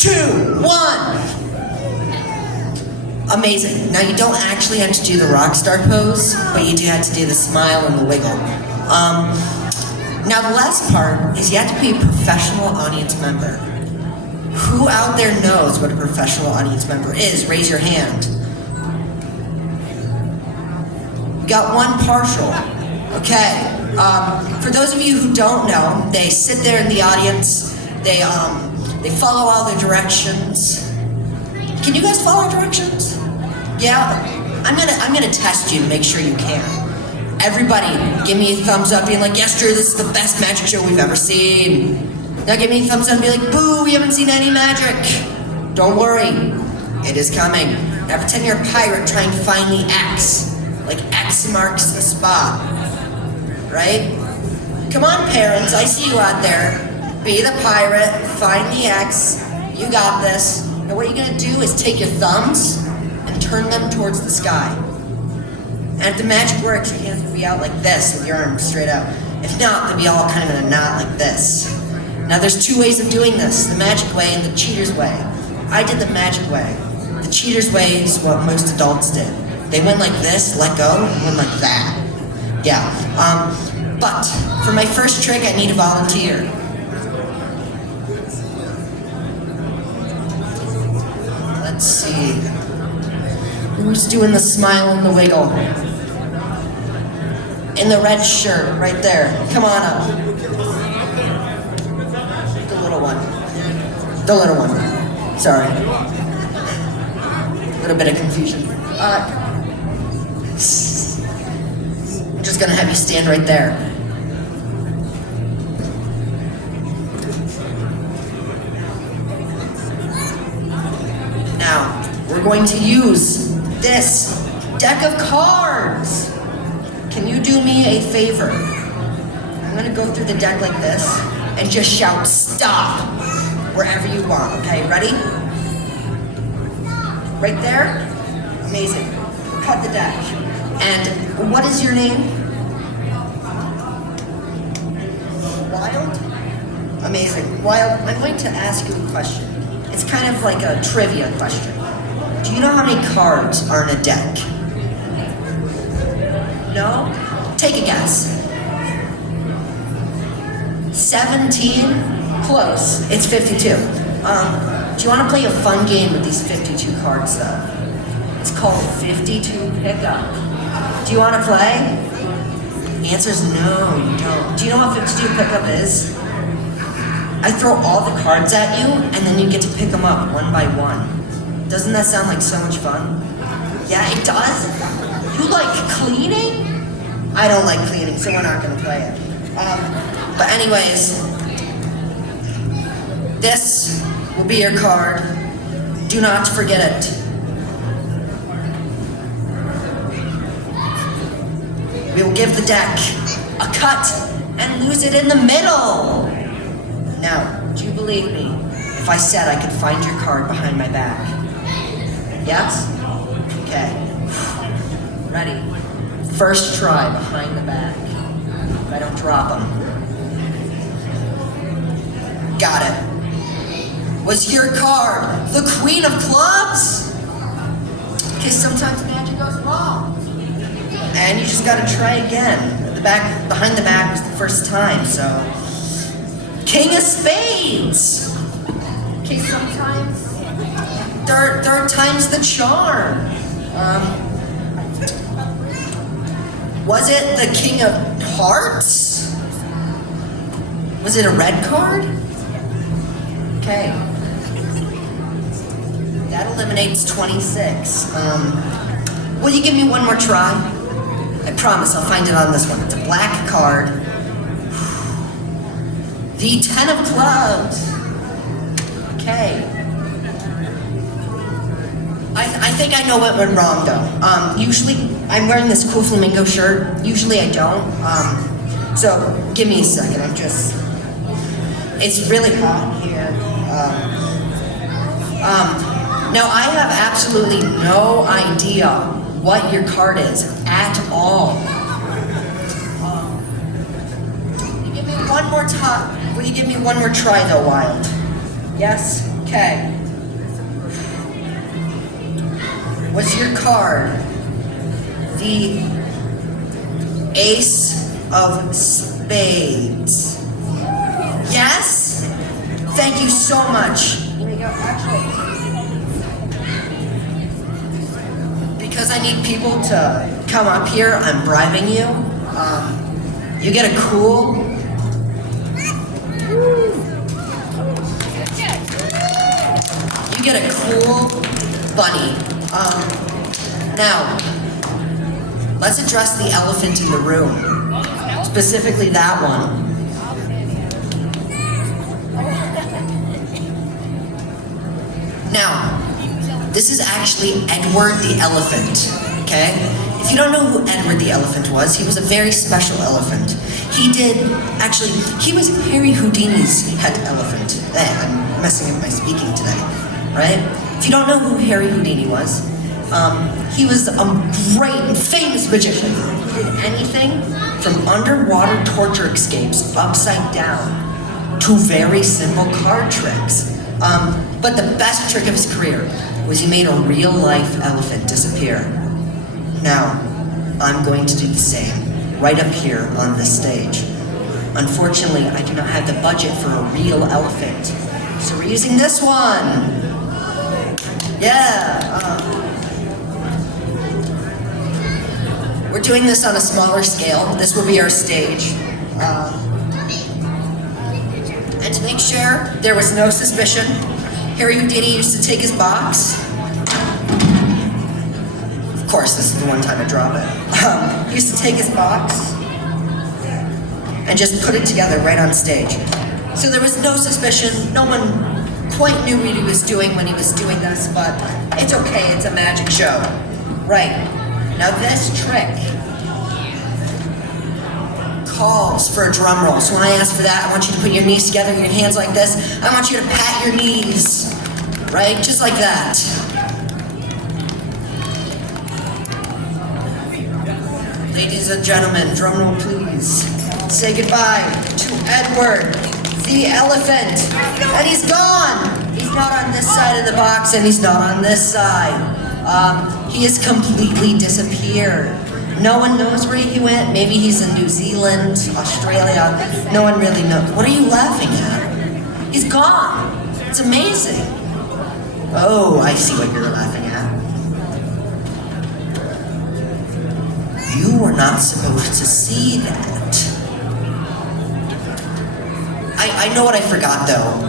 2, 1. Amazing. Now you don't actually have to do the rock star pose, but you do have to do the smile and the wiggle. Now the last part is you have to be a professional audience member. Who out there knows what a professional audience member is? Raise your hand. Got one partial. Okay. For those of you who don't know, they sit there in the audience. They follow all the directions. Can you guys follow directions? Yeah. I'm gonna test you to make sure you can. Everybody, give me a thumbs up, being like, "Yes, Drew, this is the best magic show we've ever seen." Now give me a thumbs up and be like, "Boo, we haven't seen any magic." Don't worry, it is coming. Now pretend you're a pirate trying to find the X. Like X marks the spot, right? Come on, parents, I see you out there. Be the pirate, find the X. You got this. And what you're gonna do is take your thumbs and turn them towards the sky. And if the magic works, your hands will be out like this with your arms straight out. If not, they'll be all kind of in a knot like this. Now there's 2 ways of doing this, the magic way and the cheater's way. I did the magic way. The cheater's way is what most adults did. They went like this, let go, and went like that. Yeah, but for my first trick, I need a volunteer. Let's see. Who's doing the smile and the wiggle? In the red shirt, right there. Come on up. The little one. The little one. Sorry. A little bit of confusion. I'm just gonna have you stand right there. Now, we're going to use this deck of cards. Can you do me a favor? I'm gonna go through the deck like this and just shout stop wherever you want, okay? Ready? Right there? Amazing. Cut the deck. And what is your name? Wild? Amazing. Wild, I'm going to ask you a question. It's kind of like a trivia question. Do you know how many cards are in a deck? No? Take a guess. 17? Close. It's 52. Do you want to play a fun game with these 52 cards though? It's called 52 Pickup. Do you want to play? The answer is no, you don't. Do you know what 52 Pickup is? I throw all the cards at you, and then you get to pick them up one by one. Doesn't that sound like so much fun? Yeah, it does? You like cleaning? I don't like cleaning, so we're not going to play it. But anyways, this will be your card. Do not forget it. We will give the deck a cut and lose it in the middle. Now, do you believe me if I said I could find your card behind my back? Yes? Okay. Ready? First try behind the back. If I don't drop them. Got it. Was your card the Queen of Clubs? Okay, sometimes magic goes wrong. And you just gotta try again. The back, behind the back was the first time, so. King of Spades! Okay, sometimes third time's the charm. Was it the King of Hearts? Was it a red card? Okay. That eliminates 26. Will you give me one more try? I promise I'll find it on this one. It's a black card. The 10 of Clubs. Okay. I think I know what went wrong though. Usually, I'm wearing this cool flamingo shirt. Usually I don't. So, give me a second. It's really hot here. Now I have absolutely no idea what your card is at all. Will you give me one more try though, Wild? Yes? Okay. Was your card the Ace of Spades? Yes? Thank you so much. Because I need people to come up here, I'm bribing you. You get a cool. You get a cool bunny. Now, let's address the elephant in the room. Specifically that one. Now, this is actually Edward the elephant, okay? If you don't know who Edward the elephant was, he was a very special elephant. He was Harry Houdini's pet elephant. I'm messing up my speaking today, right? If you don't know who Harry Houdini was, he was a great and famous magician. He did anything from underwater torture escapes upside down to very simple card tricks. But the best trick of his career was he made a real-life elephant disappear. Now, I'm going to do the same, right up here on this stage. Unfortunately, I do not have the budget for a real elephant, so we're using this one. Yeah. We're doing this on a smaller scale. This will be our stage. And to make sure there was no suspicion, Harry Houdini used to take his box. Of course, this is the one time I drop it. He used to take his box and just put it together right on stage. So there was no suspicion. No one quite knew what he was doing when he was doing this, but it's okay, it's a magic show. Right, now this trick calls for a drum roll. So when I ask for that, I want you to put your knees together, your hands like this. I want you to pat your knees, right? Just like that. Ladies and gentlemen, drum roll please. Say goodbye to Edward the elephant. And he's gone. He's not on this side of the box and he's not on this side. He has completely disappeared. No one knows where he went. Maybe he's in New Zealand, Australia. No one really knows. What are you laughing at? He's gone. It's amazing. Oh, I see what you're laughing at. You were not supposed to see that. I know what I forgot though.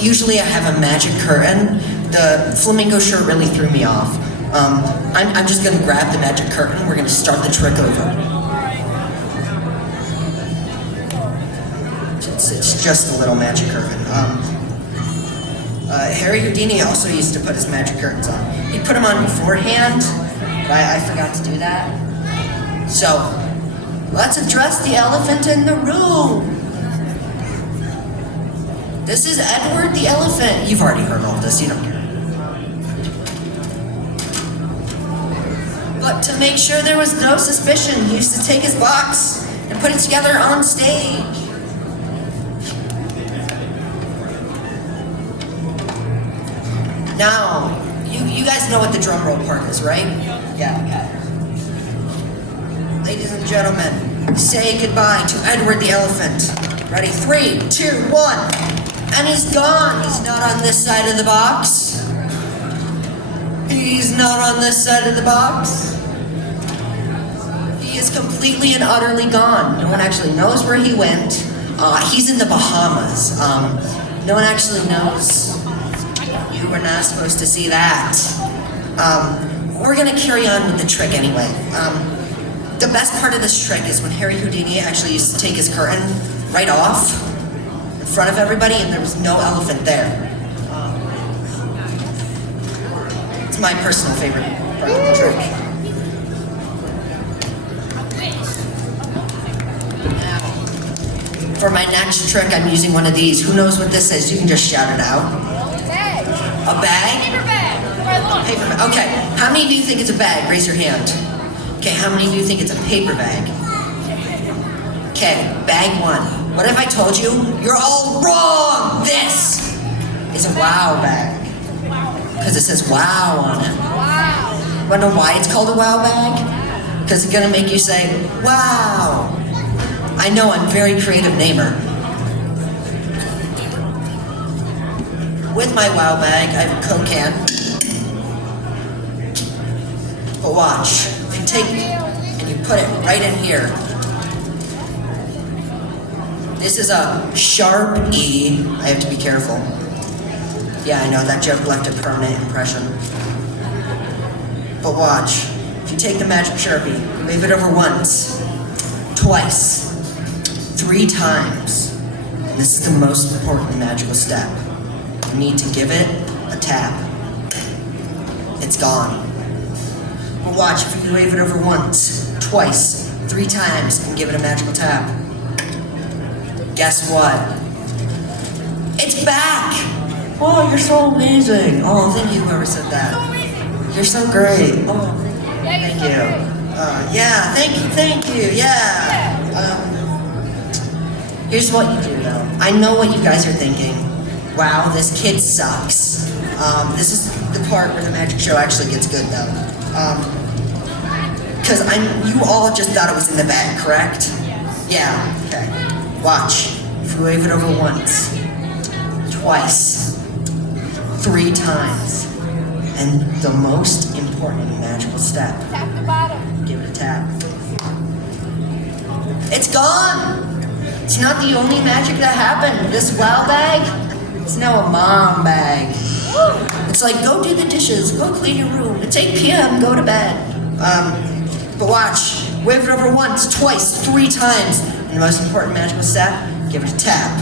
Usually I have a magic curtain. The flamingo shirt really threw me off. I'm just gonna grab the magic curtain. We're gonna start the trick over. It's just a little magic curtain. Harry Houdini also used to put his magic curtains on. He'd put them on beforehand, but I forgot to do that. So, let's address the elephant in the room. This is Edward the elephant. You've already heard all this, you don't care. But to make sure there was no suspicion, he used to take his box and put it together on stage. Now, you guys know what the drum roll part is, right? Yeah. Ladies and gentlemen, say goodbye to Edward the elephant. Ready? 3, 2, 1. And he's gone. He's not on this side of the box. He's not on this side of the box. He is completely and utterly gone. No one actually knows where he went. He's in the Bahamas. No one actually knows. You were not supposed to see that. We're gonna carry on with the trick anyway. The best part of this trick is when Harry Houdini actually used to take his curtain right off in front of everybody and there was no elephant there. It's my personal favorite part of the trick. Now, for my next trick, I'm using one of these. Who knows what this is? You can just shout it out. A bag? Paper bag. Paper bag. Okay, how many of you think it's a bag? Raise your hand. Okay, how many of you think it's a paper bag? Okay, bag 1. What if I told you? You're all wrong! This! is a wow bag. Because it says wow on it. Wanna know why it's called a wow bag? Because it's gonna make you say, wow. I know, I'm a very creative namer. With my wow bag, I have a Coke can. But watch, if you take and you put it right in here, this is a sharp E. I have to be careful. Yeah, I know, that joke left a permanent impression. But watch, if you take the magic Sharpie, wave it over once, twice, 3 times. And this is the most important magical step. You need to give it a tap. It's gone. But watch, if you wave it over once, twice, 3 times, and give it a magical tap. Guess what? It's back! Oh, you're so amazing. Oh, thank you, whoever said that. You're so great. Oh, thank you. Yeah, thank you, yeah. Here's what you do, though. I know what you guys are thinking. Wow, this kid sucks. This is the part where the magic show actually gets good, though. Because you all just thought it was in the bag, correct? Yeah, okay. Watch. If you wave it over once, twice, 3 times, and the most important magical step. Tap the bottom. Give it a tap. It's gone! It's not the only magic that happened. This wow bag, it's now a mom bag. It's like, go do the dishes, go clean your room. It's 8 p.m., go to bed. But watch, wave it over once, twice, 3 times. And the most important magical step, give it a tap.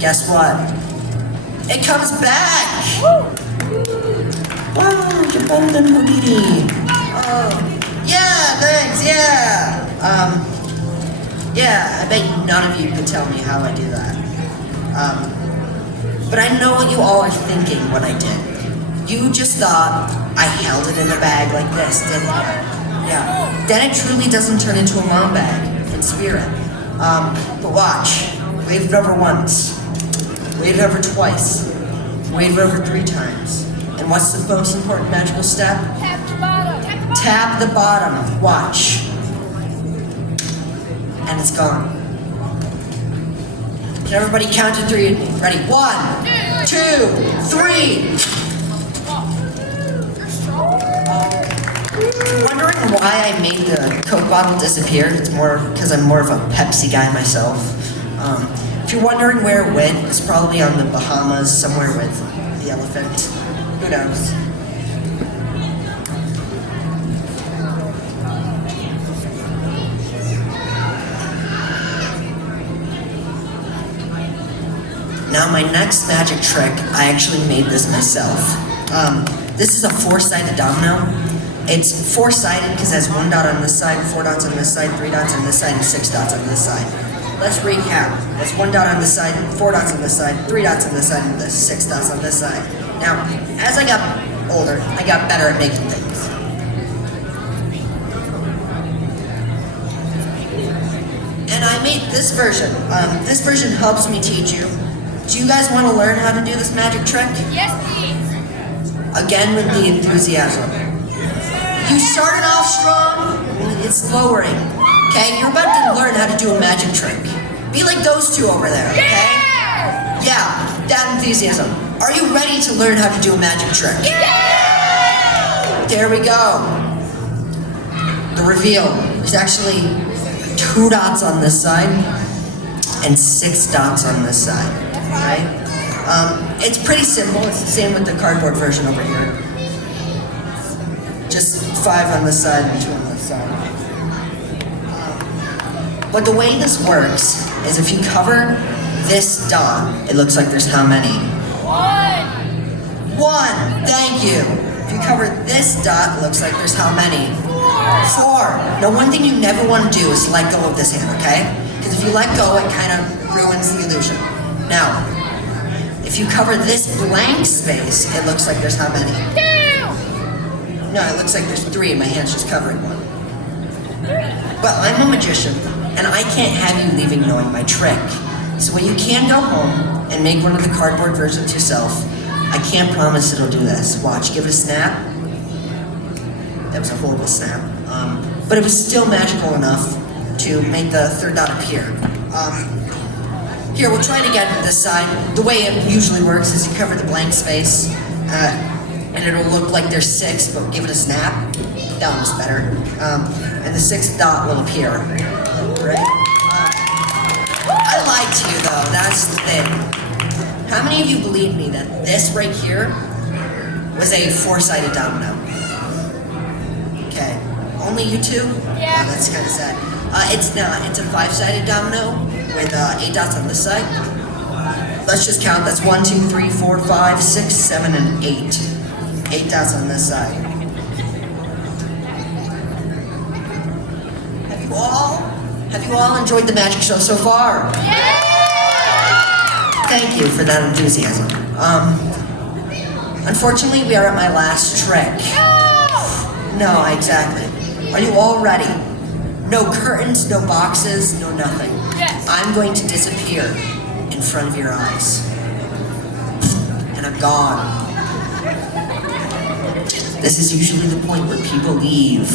Guess what? It comes back! Wow, you're better than Houdini. Oh, yeah, thanks, yeah. Yeah, I bet none of you could tell me how I do that. But I know what you all are thinking when I did. You just thought I held it in a bag like this, didn't you? Yeah. Then it truly doesn't turn into a mom bag in spirit. But watch. Wave it over once. Wave it over twice. Wave it over 3 times. And what's the most important magical step? Tap the bottom. Tap the bottom. Watch. And it's gone. Can everybody count to 3? Ready? 1, 2, 3. Wondering why I made the Coke bottle disappear? It's more because I'm more of a Pepsi guy myself. If you're wondering where it went, it's probably on the Bahamas, somewhere with the elephant. Who knows? Now my next magic trick, I actually made this myself. This is a 4-sided domino. It's 4-sided because it has 1 dot on this side, 4 dots on this side, 3 dots on this side, and 6 dots on this side. Let's recap. That's 1 dot on this side, 4 dots on this side, 3 dots on this side, and 6 dots on this side. Now, as I got older, I got better at making things. And I made this version. This version helps me teach you. Do you guys want to learn how to do this magic trick? Yes, please. Again with the enthusiasm. You started off strong, it's lowering. Okay, you're about to learn how to do a magic trick. Be like those 2 over there, okay? Yeah, that enthusiasm. Are you ready to learn how to do a magic trick? Yeah! There we go. The reveal. There's actually 2 dots on this side and 6 dots on this side, right? It's pretty simple. It's the same with the cardboard version over here. Just 5 on this side and 2 on this side. But the way this works is if you cover this dot, it looks like there's how many? 1, thank you. If you cover this dot, it looks like there's how many? 4. Now one thing you never want to do is let go of this hand, okay? Because if you let go, it kind of ruins the illusion. Now, if you cover this blank space, it looks like there's how many? 2. No, it looks like there's 3, and my hand's just covering 1. But I'm a magician, and I can't have you leaving knowing my trick. So when you can go home and make one of the cardboard versions yourself, I can't promise it'll do this. Watch, give it a snap. That was a horrible snap. But it was still magical enough to make the third dot appear. Here, we'll try it again this side. The way it usually works is you cover the blank space, and it'll look like there's 6, but give it a snap. That one was better. And the 6th dot will appear. Right? I lied to you though, that's the thing. How many of you believe me that this right here was a 4-sided domino? Okay, only you two? Yeah. Oh, that's kind of sad. It's not, it's a 5-sided domino with 8 dots on this side. Let's just count, that's 1, 2, 3, 4, 5, 6, 7, and 8. 8 dots on this side. Have you all enjoyed the magic show so far? Yeah! Thank you for that enthusiasm. Unfortunately, we are at my last trick. No, exactly. Are you all ready? No curtains, no boxes, no nothing. Yes. I'm going to disappear in front of your eyes. And I'm gone. This is usually the point where people leave.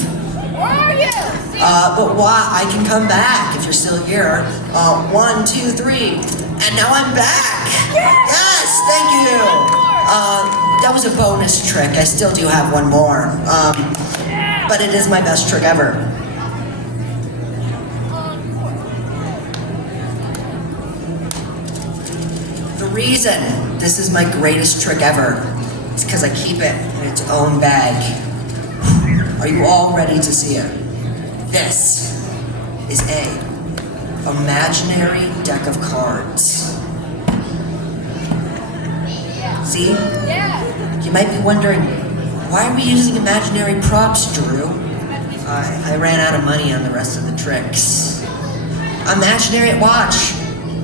Where are you? But why? I can come back if you're still here. 1, 2, 3, and now I'm back. Yes, thank you. That was a bonus trick. I still do have one more. But it is my best trick ever. The reason this is my greatest trick ever is because I keep it in its own bag. Are you all ready to see it? This is a imaginary deck of cards. See? Yeah. You might be wondering, why are we using imaginary props, Drew? I ran out of money on the rest of the tricks. Imaginary, watch.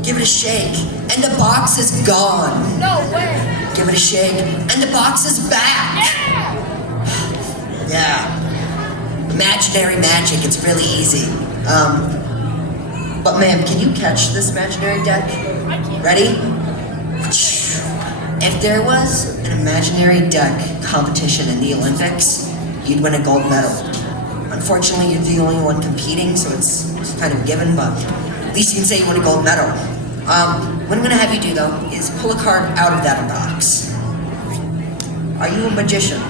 Give it a shake, and the box is gone. No way. Give it a shake, and the box is back. Yeah. Yeah. Imaginary magic, it's really easy. But ma'am, can you catch this imaginary deck? I can't. Ready? If there was an imaginary deck competition in the Olympics, you'd win a gold medal. Unfortunately, you're the only one competing, so it's kind of given, but at least you can say you won a gold medal. What I'm gonna have you do though, is pull a card out of that box. Are you a magician?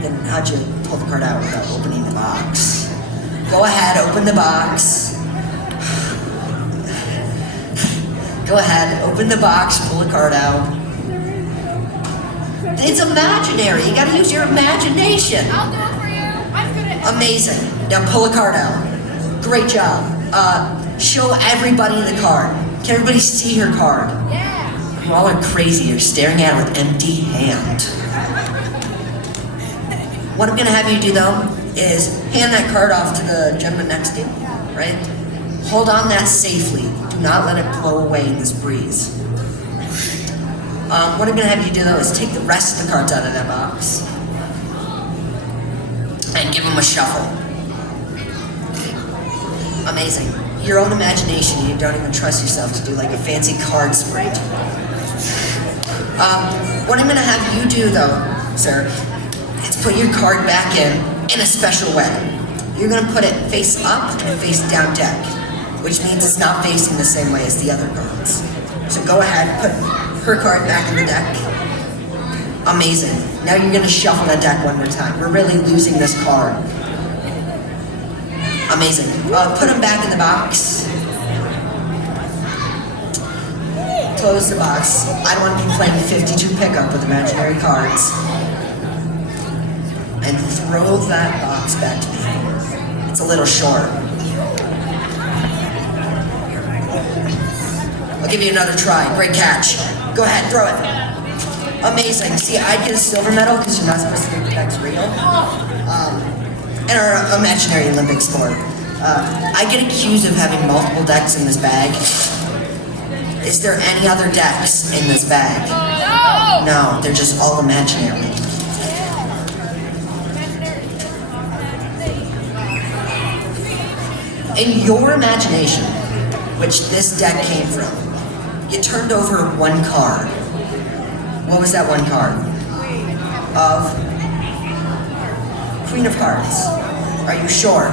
Then how'd you pull the card out without opening the box? Go ahead, open the box. Go ahead, open the box, pull the card out. It's imaginary, you gotta use your imagination. I'll do it for you. I'm good at Amazing, now pull a card out. Great job. Show everybody the card. Can everybody see her card? Yeah. You all are crazy, you're staring at it with empty hand. What I'm gonna have you do though, is hand that card off to the gentleman next to you, right? Hold on that safely. Do not let it blow away in this breeze. What I'm gonna have you do though is take the rest of the cards out of that box and give them a shuffle. Amazing. Your own imagination, you don't even trust yourself to do like a fancy card sprint. What I'm gonna have you do though, sir, is put your card back in a special way. You're gonna put it face up and face down deck, which means it's not facing the same way as the other cards. So go ahead, put her card back in the deck. Amazing. Now you're gonna shuffle that deck one more time. We're really losing this card. Amazing. Put them back in the box. Close the box. I don't want to be playing 52 pickup with imaginary cards. And throw that box back to me. It's a little short. I'll give you another try. Great catch. Go ahead, throw it. Amazing. See, I get a silver medal because you're not supposed to think the deck's real. In our imaginary Olympic sport. I get accused of having multiple decks in this bag. Is there any other decks in this bag? No. No, they're just all imaginary. In your imagination, which this deck came from, you turned over one card. What was that one card? Of Queen of Hearts. Are you sure?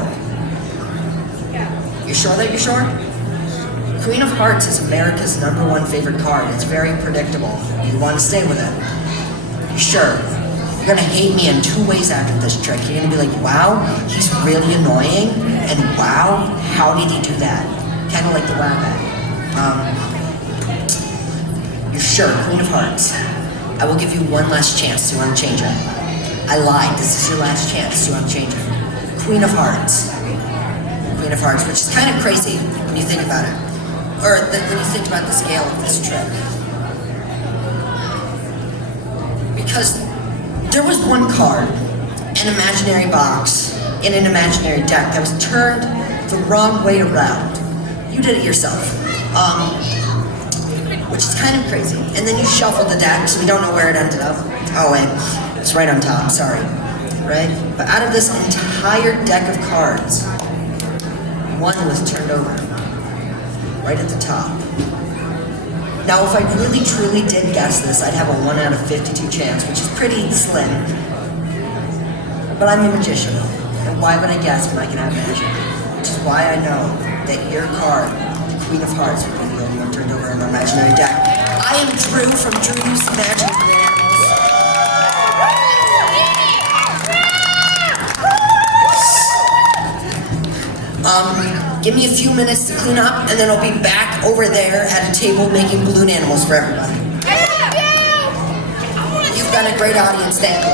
You sure that you're sure? Queen of Hearts is America's #1 favorite card. It's very predictable. You want to stay with it. You sure? You're gonna hate me in 2 ways after this trick. You're gonna be like, wow, he's really annoying, and wow, how did he do that? Kind of like the wow bag. You're sure, Queen of Hearts. I will give you one last chance. Do you want to change it? I lied. This is your last chance. Do you want to change it? Queen of Hearts. Queen of Hearts, which is kind of crazy when you think about it. Or when you think about the scale of this trick. Because there was one card, an imaginary box, in an imaginary deck that was turned the wrong way around. You did it yourself. Which is kind of crazy. And then you shuffled the deck, so we don't know where it ended up. Oh wait, it's right on top, sorry. Right? But out of this entire deck of cards, one was turned over. Right at the top. Now, if I really truly did guess this, I'd have a 1 out of 52 chance, which is pretty slim. But I'm a magician. And why would I guess when I can have magic? Which is why I know that your card, the Queen of Hearts, would be the only one turned over in my imaginary deck. I am Drew from Drew's Magic Bananas. Give me a few minutes to clean up, and then I'll be back over there at a table making balloon animals for everybody. You've got a great audience, thank you.